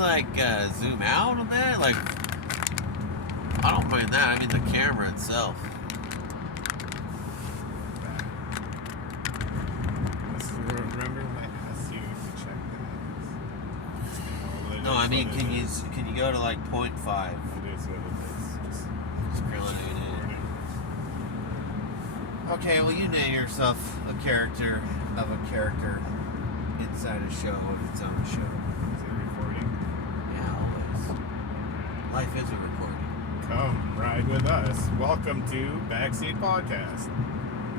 like zoom out on that? Like, I don't mind that. I mean the camera itself. Remember when I asked you to check that? No, I mean, can you go to like 0.5? It is what it is. Just grilling it in. Okay, well, you name yourself a character of a character inside a show of its own show. Is it recording? Yeah, always. Life is a recording. Come ride with us. Welcome to Backseat Podcast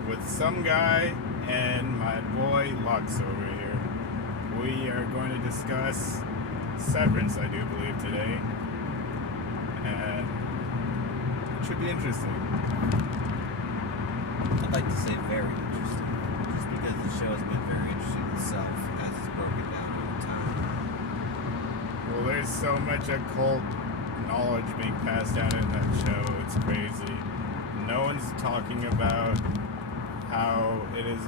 with some guy and my boy Lux over here. We are going to discuss Severance, I do believe, today. And it should be interesting. I'd like to say very interesting, just because the show has been very interesting itself as it's broken down over time. Well, there's so much occult knowledge being passed down in that show, it's crazy. No one's talking about how it is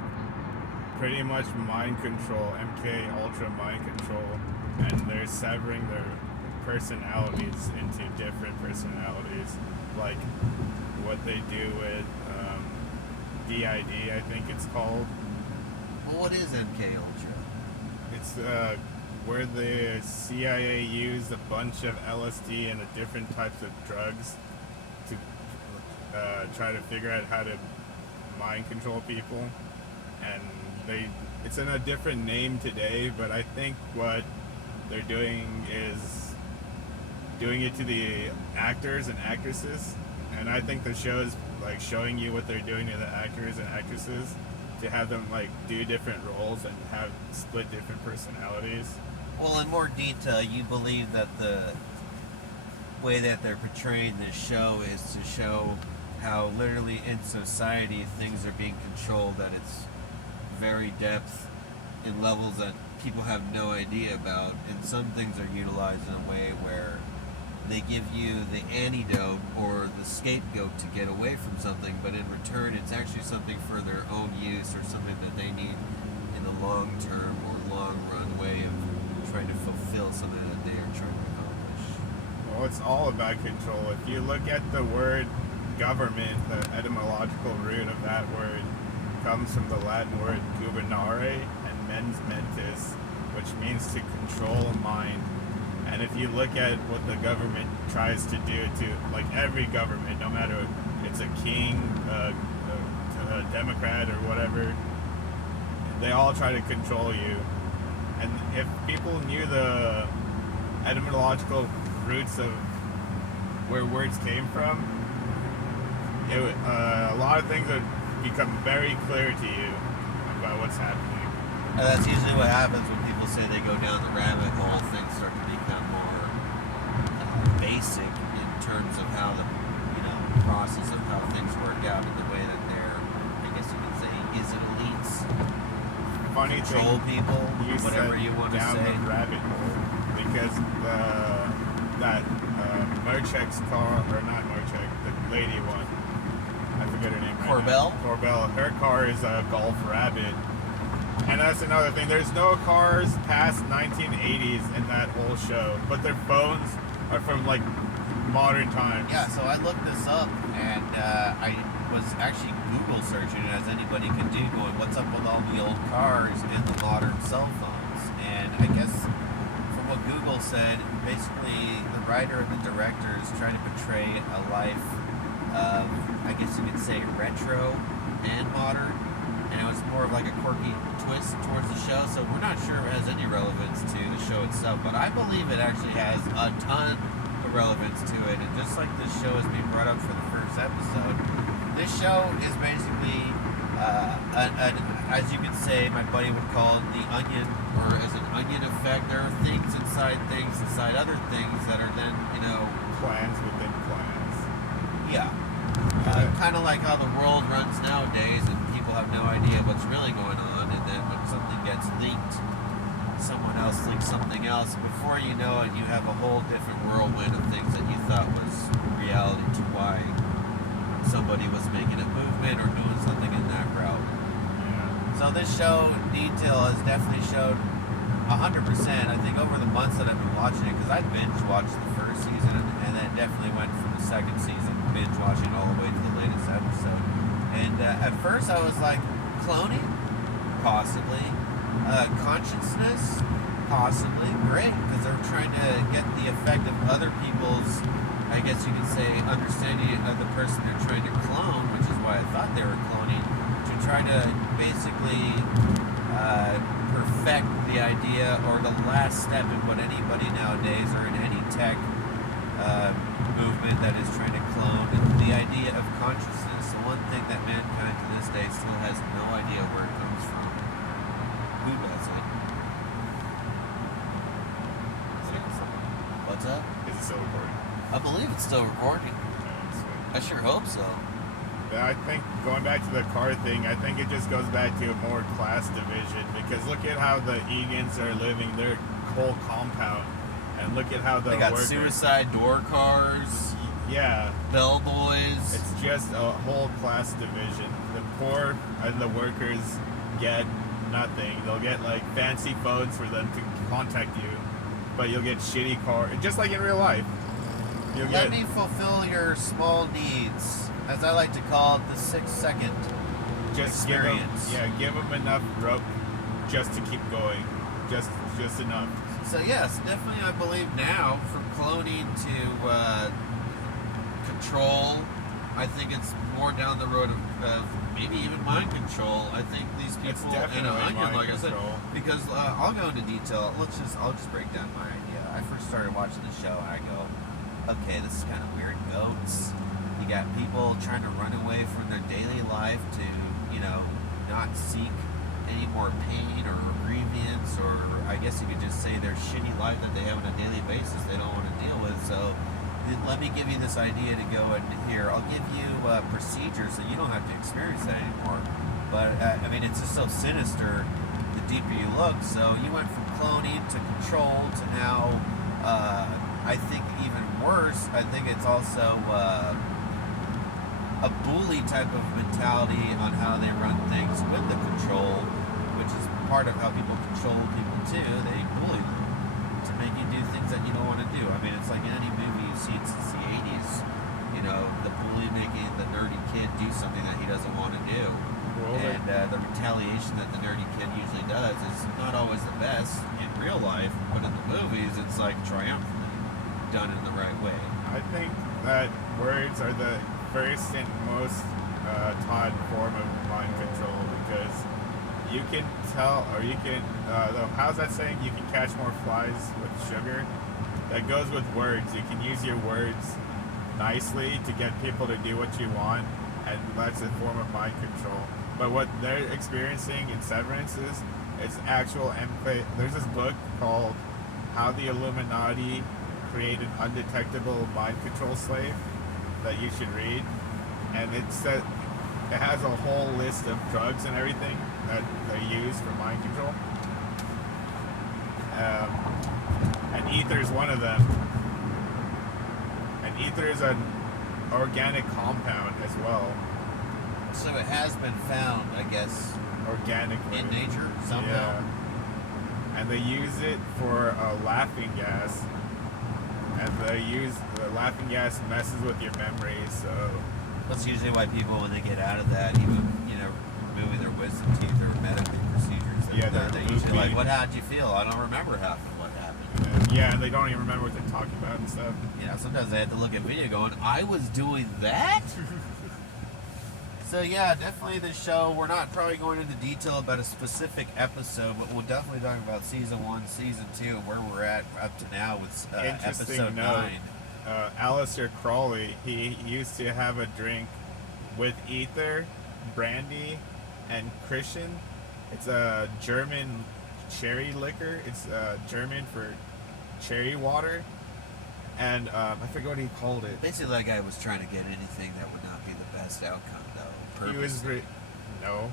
pretty much mind control, MK Ultra mind control, and they're severing their personalities into different personalities, like what they do with DID, I think it's called. Well, what is MK Ultra? It's where the CIA used a bunch of LSD and the different types of drugs to try to figure out how to mind control people. And it's in a different name today, but I think what they're doing is doing it to the actors and actresses. And I think the show is like showing you what they're doing to the actors and actresses to have them like do different roles and have split different personalities. Well, in more detail, you believe that the way that they're portraying this show is to show how literally in society things are being controlled, that it's very depth in levels that people have no idea about, and some things are utilized in a way where they give you the antidote or the scapegoat to get away from something, but in return it's actually something for their own use or something that they need in the long term or long run way of trying to fulfill something that they are trying to accomplish. Well, it's all about control. If you look at the word government, the etymological root of that word comes from the Latin word gubernare and mens mentis, which means to control a mind. And if you look at what the government tries to do to, like every government, no matter if it's a king, a Democrat or whatever, they all try to control you. And if people knew the etymological roots of where words came from, a lot of things would become very clear to you about what's happening. And that's usually what happens when people say they go down the rabbit hole. Things start to become more basic in terms of how the process of how things work out in the way that they're, I guess you could say, is it elites? Funny control thing, people, you whatever you want to down say. The rabbit hole, because that Merchek's car, or not Merchek, the lady one, I forget her name. Corbell? Corbell. Her car is a Golf Rabbit. And that's another thing. There's no cars past 1980s in that whole show, but their phones are from like modern times. Yeah, so I looked this up, and I was actually Google searching, as anybody can do, going, what's up with all the old cars and the modern cell phones? And I guess from what Google said, basically the writer and the director is trying to portray a life of, I guess you could say, retro and modern. And it was more of like a quirky twist towards the show, so we're not sure if it has any relevance to the show itself, but I believe it actually has a ton of relevance to it. And just like this show is being brought up for the first episode, this show is basically as you could say, my buddy would call it the onion, or as an onion effect. There are things inside other things that are then, plans within plans. Yeah. Kind of like how the world runs nowadays, and people have no idea what's really going on, and then when something gets leaked, someone else leaks something else, and before you know it, you have a whole different whirlwind of things that you thought was reality to why somebody was making a movement or doing something in that route. Yeah. So this show in detail has definitely showed 100%. I think over the months that I've been watching it, because I binge watched the first season, and then definitely went from the second season binge watching all the way to the latest episode. And at first I was like, cloning, possibly, consciousness, possibly, great, because they're trying to get the effect of other people's, I guess you could say, understanding of the person they're trying to clone, which is why I thought they were cloning, to try to basically perfect the idea or the last step in what anybody nowadays or in any tech movement that is trying to clone the idea of consciousness. The one thing that mankind to this day still has no idea where it comes from. Who does it? What's up? Is it still recording? I believe it's still recording. I sure hope so. I think going back to the car thing, I think it just goes back to a more class division, because look at how the Egans are living their whole compound, and look at how the They got workers, suicide door cars, yeah, bellboys. it's just a whole class division. The poor and the workers get nothing. They'll get like fancy phones for them to contact you, but you'll get shitty car, just like in real life. You'll Let get me fulfill your small needs, as I like to call it, the 6-second just experience. give them enough rope just to keep going, just enough. So yes, definitely I believe now, from cloning to control, I think it's more down the road of maybe even mind control. I think these It's people definitely in an onion, mind like I said, control. because I'll go into detail. I'll just break down my idea. I first started watching the show and I go, okay, this is kind of weird. Goats. You got people trying to run away from their daily life to, not seek any more pain or grievance, or I guess you could just say their shitty life that they have on a daily basis they don't want to deal with. So let me give you this idea to go in here. I'll give you procedures so you don't have to experience that anymore. But I mean, it's just so sinister the deeper you look. So you went from cloning to control to now, I think even worse, I think it's also a bully type of mentality on how they run things with the control, which is part of how people control people too. They bully them to make you do things that you don't want to do. I mean, it's like in any movie you've seen since the 80s, the bully making the nerdy kid do something that he doesn't want to do. Well, And the retaliation that the nerdy kid usually does is not always the best in real life, but in the movies it's like triumphant, done in the right way. I think that words are the first and most taught form of mind control, because you can tell, or you can, how's that saying? You can catch more flies with sugar. That goes with words. You can use your words nicely to get people to do what you want, and that's a form of mind control. But what they're experiencing in Severance is, it's actual empathy. There's this book called How the Illuminati Created Undetectable Mind Control Slave that you should read, and it has a whole list of drugs and everything that they use for mind control, and ether is one of them. And ether is an organic compound as well, So it has been found, I guess, organically in nature somehow. Yeah. And they use it for a laughing gas, and the laughing gas messes with your memory, so That's usually why people, when they get out of that, even removing their wisdom teeth or medical procedures, Yeah, they're they're usually like, loopy. "What? How'd you feel? I don't remember half of what happened." and they don't even remember what they're talking about and stuff. Sometimes they have to look at video going, "I was doing that." So yeah, definitely this show. We're not probably going into detail about a specific episode, but we'll definitely talk about season 1, season 2, and where we're at up to now with Interesting episode note. 9. Aleister Crowley, he used to have a drink with ether, brandy, and Christian. It's a German cherry liquor. It's German for cherry water. And I forget what he called it. Basically, that guy was trying to get anything that would not be the best outcome, though. He was no.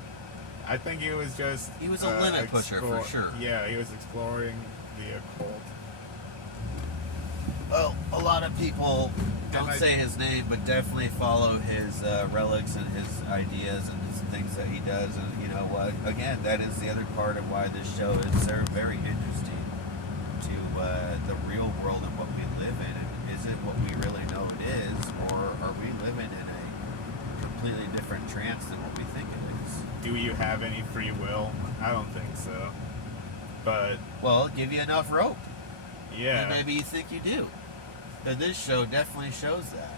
I think he was just. He was a limit pusher for sure. Yeah, he was exploring the occult. Well, a lot of people don't And say his name, but definitely follow his relics and his ideas and his things that he does. And you know what? Again, that is the other part of why this show is so very interesting to the real world and what we live in. And is it what we really know it is, or are we living in a completely different trance than what we think it is? Do you have any free will? I don't think so. But Well, give you enough rope. yeah, And maybe you think you do. But this show definitely shows that.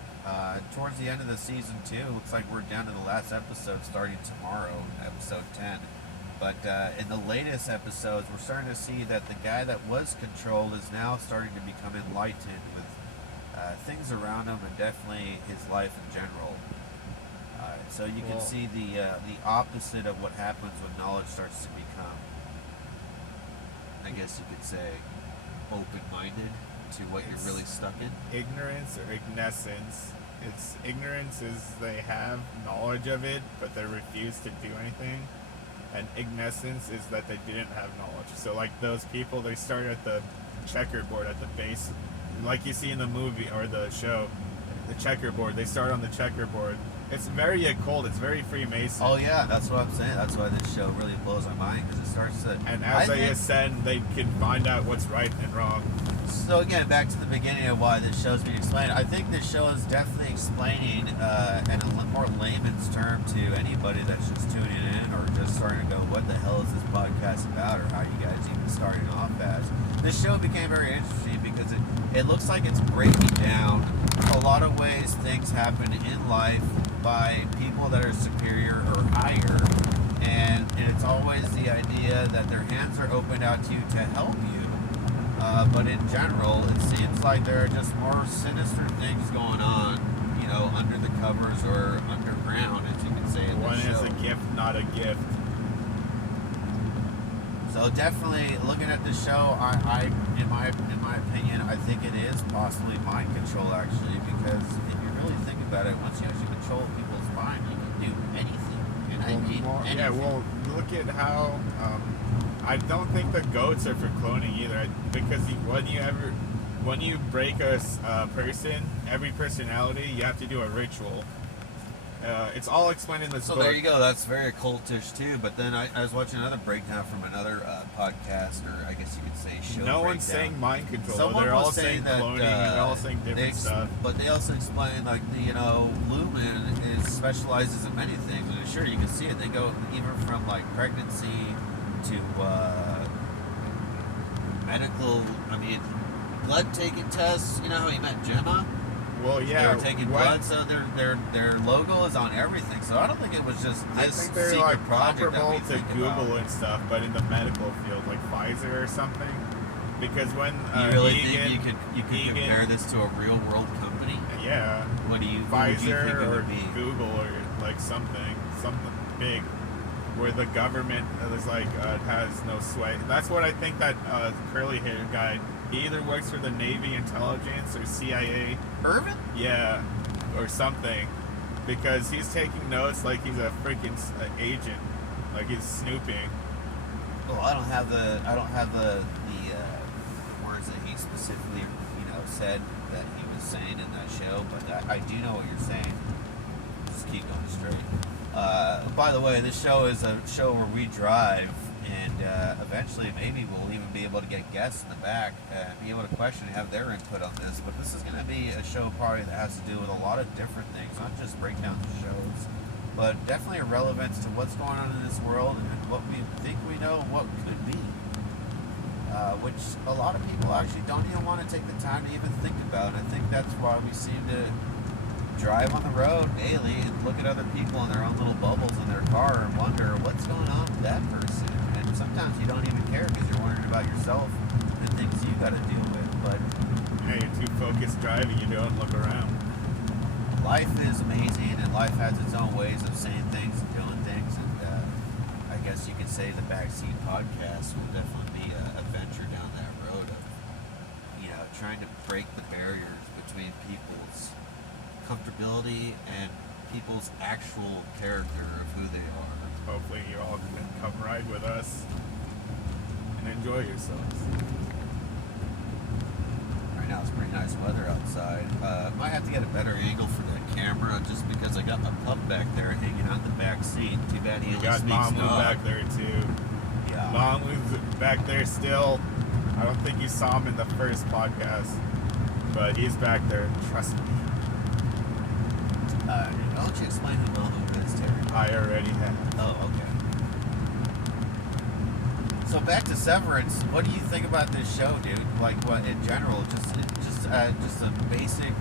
Towards the end of the season 2, looks like we're down to the last episode starting tomorrow, episode 10. But in the latest episodes, we're starting to see that the guy that was controlled is now starting to become enlightened with things around him and definitely his life in general. So you can see the opposite of what happens when knowledge starts to become, I guess you could say, open-minded to what you're really stuck in. ignorance or ignescence. It's ignorance is they have knowledge of it, but they refuse to do anything. And ignescence is that they didn't have knowledge. So like those people, they start at the checkerboard at the base, like you see in the movie or the show, the checkerboard. They start on the checkerboard. It's very occult. It's very Freemason. Oh yeah, that's what I'm saying. That's why this show really blows my mind, because it starts to. And as they ascend, they can find out what's right and wrong. So again, back to the beginning of why this show's being explained. I think this show is definitely explaining in a more layman's term to anybody that's just tuning in or just starting to go, "What the hell is this podcast about?" or how you guys even starting off as. This show became very interesting because it looks like it's breaking down a lot of ways things happen in life by people that are superior or higher, and it's always the idea that their hands are opened out to you to help you. But in general, it seems like there are just more sinister things going on, you know, under the covers or underground, as you can say in One the is show. a gift, not a gift. So definitely looking at the show, in my opinion, I think it is possibly mind control actually, because if you really think about it, once you actually control people's mind, you can do anything. And I mean anything. Yeah, well, look at how. I don't think the goats are for cloning either, because when you break a person, every personality, you have to do a ritual. It's all explained in this So book. there you go. That's very occultish too. But then I was watching another breakdown from another podcast, or I guess you could say show. No breakdown. one's saying mind control. Someone They're was all saying that, cloning. They're all saying different stuff. But they also explain like Lumen specializes in many things. And sure, you can see it. They go even from like pregnancy to medical. I mean, blood taking tests. You know how he met Gemma? Well, yeah. They were taking blood, so their logo is on everything. So I don't think it was just this I think they're secret like project that we comparable to think Google about. and stuff, but in the medical field, like Pfizer or something. Because when You really Egan, think you could Egan- compare this to a real world company? Yeah, What do you who would you Pfizer think it or would be? Google or like something big, where the government is like has no sway. That's what I think that curly hair guy. He either works for the Navy intelligence or CIA. Irvin? Yeah, or something, because he's taking notes like he's a freaking agent, like he's snooping. Well, I don't have the words that he specifically said that he was saying in that show, but I do know what you're saying. Just keep going straight. By the way, this show is a show where we drive, and eventually maybe we'll even be able to get guests in the back and be able to question and have their input on this. But this is going to be a show probably that has to do with a lot of different things, not just break down the shows, but definitely a relevance to what's going on in this world and what we think we know what could be. Which a lot of people actually don't even want to take the time to even think about. And I think that's why we seem to drive on the road daily and look at other people in their own little bubbles in their car and wonder what's going on with that person. And sometimes you don't even care because you're wondering about yourself and things you got to deal with. But Yeah, you're too focused driving, you don't look around. life is amazing, and life has its own ways of saying things and doing things. And I guess you could say the Backseat Podcast will definitely be a venture down that road of trying to break the barriers between people's comfortability and people's actual character of who they are. Hopefully you all can come ride with us and enjoy yourselves. Right now it's pretty nice weather outside. it. Might have to get a better angle for the camera just because I got my pup back there hanging out in the back seat. Too bad he You only got speaks Mamu dog. back there too. Yeah. Mamu's back there still. I don't think you saw him in the first podcast, but he's back there. Trust me. Why don't you explain who Mamu is, Terry? I already have. Oh, okay. So back to Severance. What do you think about this show, dude? Like, what in general? Just a basic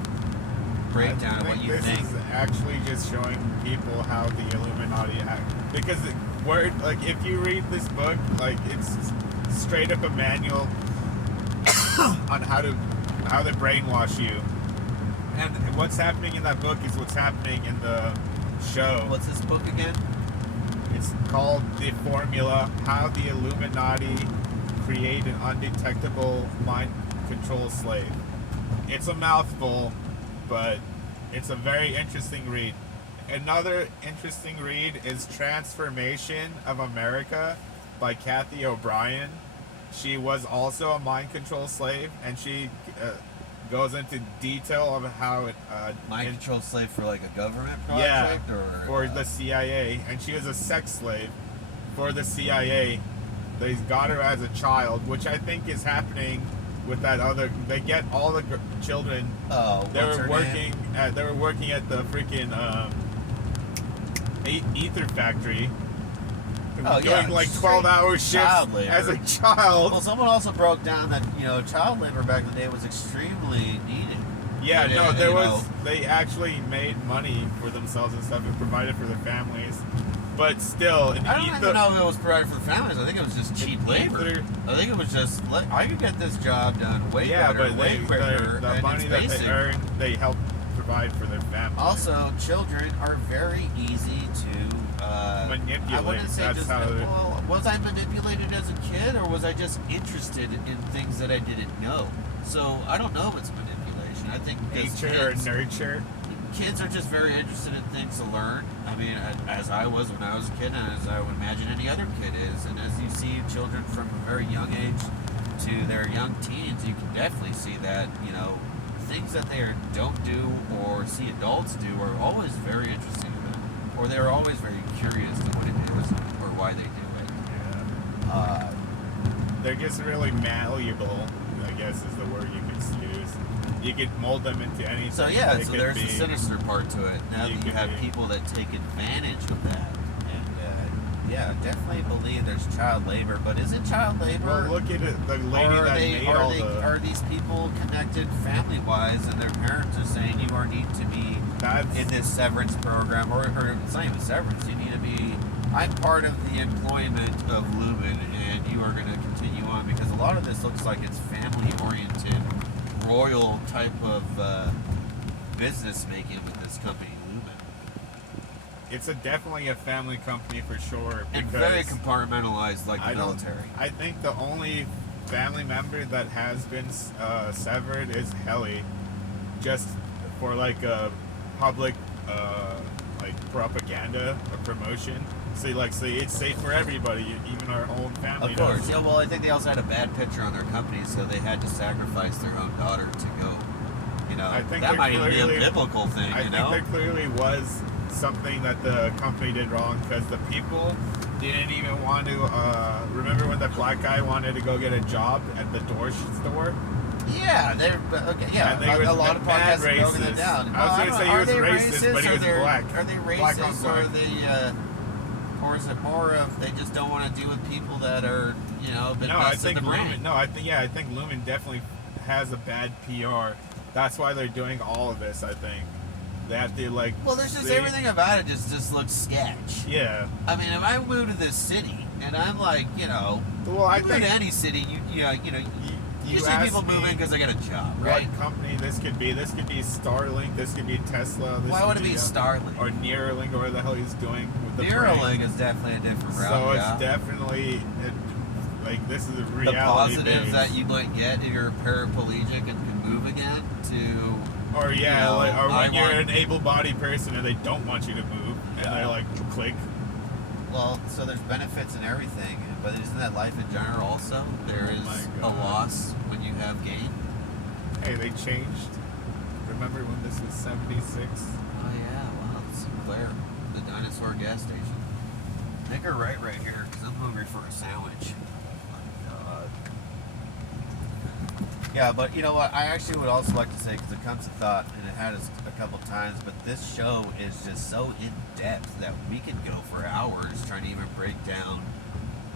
breakdown of what you think. This is actually just showing people how the Illuminati act. Because like, if you read this book, like, it's straight up a manual on how they brainwash you. And what's happening in that book is what's happening in the show. What's this book again? It's called The Formula: How the Illuminati Create an Undetectable Mind Control Slave. It's a mouthful, but it's a very interesting read. Another interesting read is Transformation of America by Kathy O'Brien. She was also a mind control slave, and she goes into detail of how it Mind control slave for like a government project, or for the CIA, and she was a sex slave for the CIA. They got her as a child, which I think is happening with that other. They get all the children. Oh, They what's were her working. name? They were working at the freaking ether factory. Oh, doing yeah, like straight 12-hour shifts child labor. as a child. Well, someone also broke down that child labor back in the day was extremely needed. Yeah, And, no, there you was. know, They actually made money for themselves and stuff and provided for their families. But still, I don't even know if it was provided for the families. I think it was just cheap labor. I think it was just I could get this job done way better, but way quicker. the and money it's that basic. they earn, they help provide for their families. Also, children are very easy to Manipulate. I wouldn't say That's just. how they- Well, was I manipulated as a kid, or was I just interested in things that I didn't know? So I don't know if it's manipulation. I think as nature or kids, nurture. kids are just very interested in things to learn. I mean, as I was when I was a kid, and as I would imagine any other kid is. And as you see children from a very young age to their young teens, you can definitely see that, things that they don't do or see adults do are always very interesting to them. Or they're always very curious to what it is or why they do it. Yeah. They're just really malleable, I guess is the word you could use. You could mold them into anything. So yeah, They so could there's be- a sinister part to it. Now You that you could have be- people that take advantage of that, and yeah, definitely believe there's child labor. But is it child labor? Well, look at it. The lady or that made all the. are these people connected family-wise, and their parents are saying you are need to be That's in this severance program, or it's not even severance. You need to be. I'm part of the employment of Lumen, and you are going to continue on because a lot of this looks like it's family-oriented, royal type of business making with this company, Lumen, it's definitely a family company for sure. and because very compartmentalized, like the military. I think the only family member that has been severed is Helly, just for like a public like propaganda or promotion. So it's safe for everybody, even our own family. Of course, does. yeah. Well, I think they also had a bad picture on their company, so they had to sacrifice their own daughter to go. I think that there might even be clearly- a biblical thing. I think there clearly was something that the company did wrong because the people didn't even want to. Remember when the black guy wanted to go get a job at the door store? Yeah, they're okay. Yeah, And they a was lot of mad podcasts are broken it racist. down. I was gonna don't say know, he are was they racist, but he or was they're- black. Are they Black on racist, or are black. they, or is it more of they just don't want to deal with people that are, a bit No, I messed in think the brain? Lumen. No, I think Lumen definitely has a bad PR. That's why they're doing all of this. I think they have to like. Well, there's just see- everything about it just looks sketch. Yeah. I mean, if I move to this city and I'm like, Well, I you move think to any city, you see asked people me moving because they got a job, right? What company this could be? This could be Starlink. This could be Tesla. This Why could would it be Starlink? or Neuralink, or whatever the hell he's doing with the brain. Neuralink is definitely a different route. So yeah. it's definitely like this is a The reality. positives based. that you might get if you're paraplegic and can move again to Or yeah, you know, or I when you're want- an able-bodied person and they don't want you to move, and Yeah. they're like click. well, so there's benefits in everything, but isn't that life in general also? There Oh is my a God. loss when you have gain. Hey, they changed Remember when this was 76? Oh yeah, wow, Sinclair, the dinosaur gas station. I think we're right here, because I'm hungry for a sandwich. Yeah, but you know what? I actually would also like to say, because it comes to thought, and it had us a couple times, but this show is just so in depth that we could go for hours trying to even break down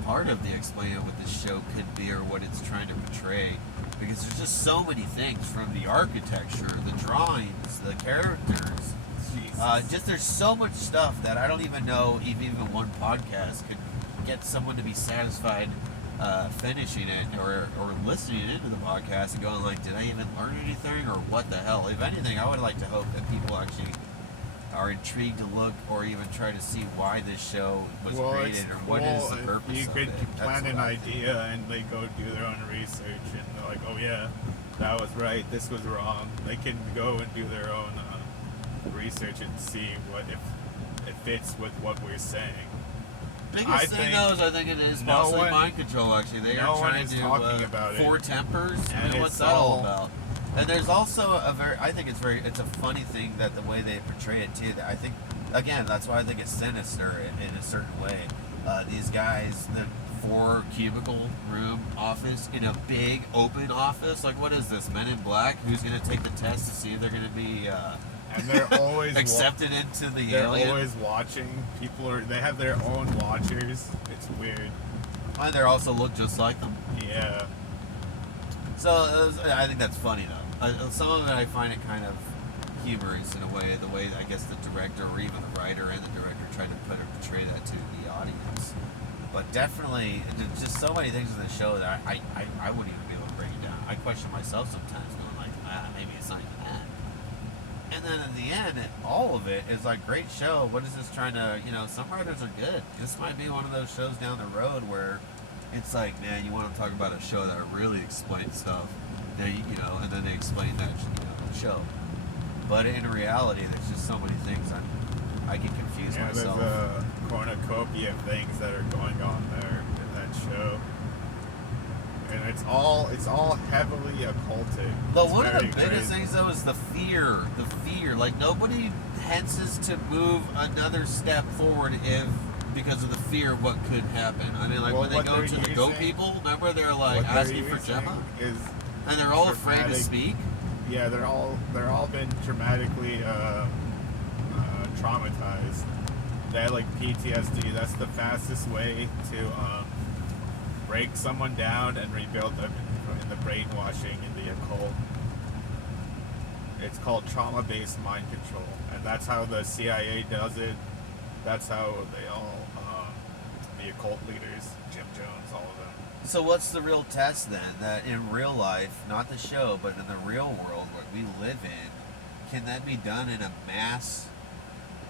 part of the explaining of what this show could be or what it's trying to portray. Because there's just so many things, from the architecture, the drawings, the characters. Just there's so much stuff that I don't even know if even one podcast could get someone to be satisfied finishing it or listening into the podcast and going like, did I even learn anything, or what the hell? If anything, I would like to hope that people actually are intrigued to look or even try to see why this show was created, or what is the purpose of it. You could plan an idea and they go do their own research and they're like, oh yeah, that was right, this was wrong. They can go and do their own research and see what if it fits with what we're saying. Biggest thing though is I think it is mostly mind control. Actually, they are trying to four tempers. And what's that all about? And there's also it's a funny thing that the way they portray it too. That I think, again, that's why I think it's sinister in a certain way. These guys, the 4 cubicle room office in a big open office. Like, what is this? Men in Black? Who's going to take the test to see if they're going to be and they're always accepted into the they're alien? They're always watching. They have their own watchers. It's weird. And they also look just like them. Yeah. So I think that's funny though. Some of it I find it kind of humorous in a way. The way I guess the director or even the writer and the director tried to portray that to the audience. But definitely, there's just so many things in the show that I wouldn't even be able to break it down. I question myself sometimes, going like, maybe it's not even that. And then in the end, all of it is like, great show. What is this trying to? Some writers are good. This might be one of those shows down the road where it's like, man, you want to talk about a show that really explains stuff, and then they explain that show. But in reality, there's just so many things I get confused myself. There's a cornucopia of things that are going on there in that show, and it's all heavily occultic. But one of the biggest things though is the fear. Like, nobody hences to move another step forward because of the fear of what could happen. I mean, like, when they go to the goat people, remember they're like asking for Gemma, and they're all afraid to speak. Yeah, they're all been traumatically traumatized. They had like PTSD. That's the fastest way to break someone down and rebuild them in the brainwashing in the occult. It's called trauma-based mind control, and that's how the CIA does it. That's how they all, the occult leaders, Jim Jones, all of them. So what's the real test then? That in real life, not the show, but in the real world where we live in, can that be done in a mass,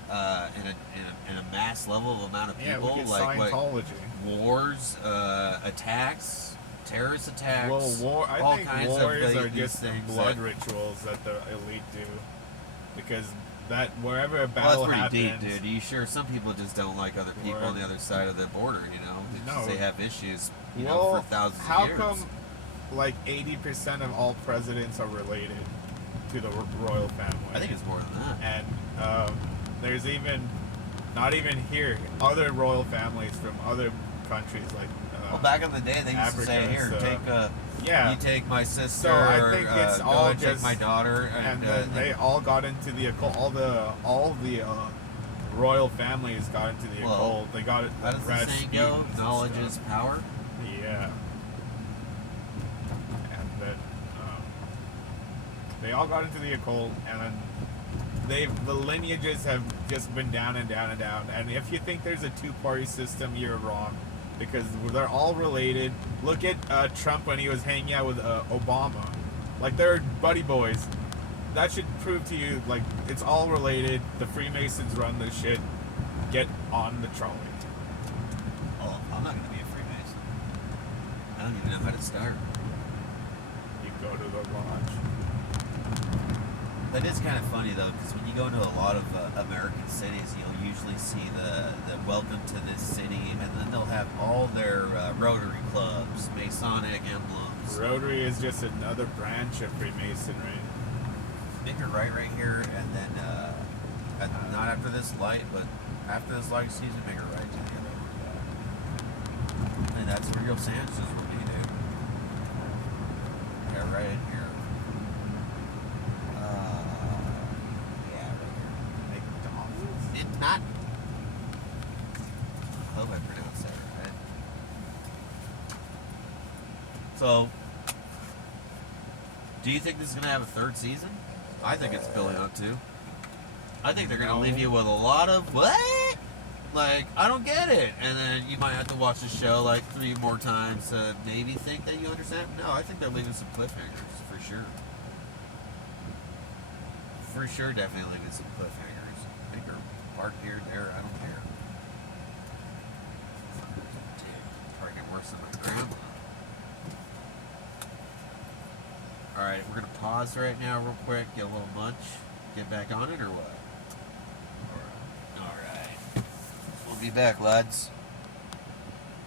in a mass level of amount of people? Yeah, we get like Scientology. Wars, attacks, terrorist attacks. Well, I think wars are just blood rituals that the elite do, because that wherever a battle that's pretty happens, deep, dude. Are you sure? Some people just don't like other people on the other side of the border, because they have issues, for thousands of years. How come, like 80% of all presidents are related to the royal family? I think it's more than that. And there's even, not even here, other royal families from other countries like. Well, back in the day, they used Africa, to say, "Here, you take my sister." So I think it's all take just my daughter, and then they all got into the occult. All the royal families got into the occult. They got it. How does the saying go? Knowledge is power. Yeah. And then they all got into the occult, and then the lineages have just been down and down and down. And if you think there's a two-party system, you're wrong. Because they're all related. Look at Trump when he was hanging out with Obama. Like, they're buddy boys. That should prove to you, like, it's all related. The Freemasons run this shit. Get on the trolley. Oh, I'm not going to be a Freemason. I don't even know how to start. You go to the lodge. That is kind of funny, though, because when you go into a lot of American cities, you'll usually see the welcome to this city, and then they'll have all their Rotary clubs, Masonic emblems. Rotary is just another branch of Freemasonry. make a right here, and then not after this light, but after this light, excuse me, make a right to the other. And that's where your Sanchez will be, dude. Yeah, right in here. Yeah, right here. McDonald's? It not. I hope I pronounced that right. So, do you think this is gonna have a third season? I think it's building up to. I think they're gonna leave you with a lot of what? Like, I don't get it. And then you might have to watch the show like 3 more times to maybe think that you understand. No, I think they're leaving some cliffhangers, for sure. For sure, definitely leaving some cliffhangers. I think they're parked here, there, I don't care. Dude, probably getting worse than my grandma. Alright, we're gonna pause right now real quick, get a little munch, get back on it or what? Alright. We'll be back, lads.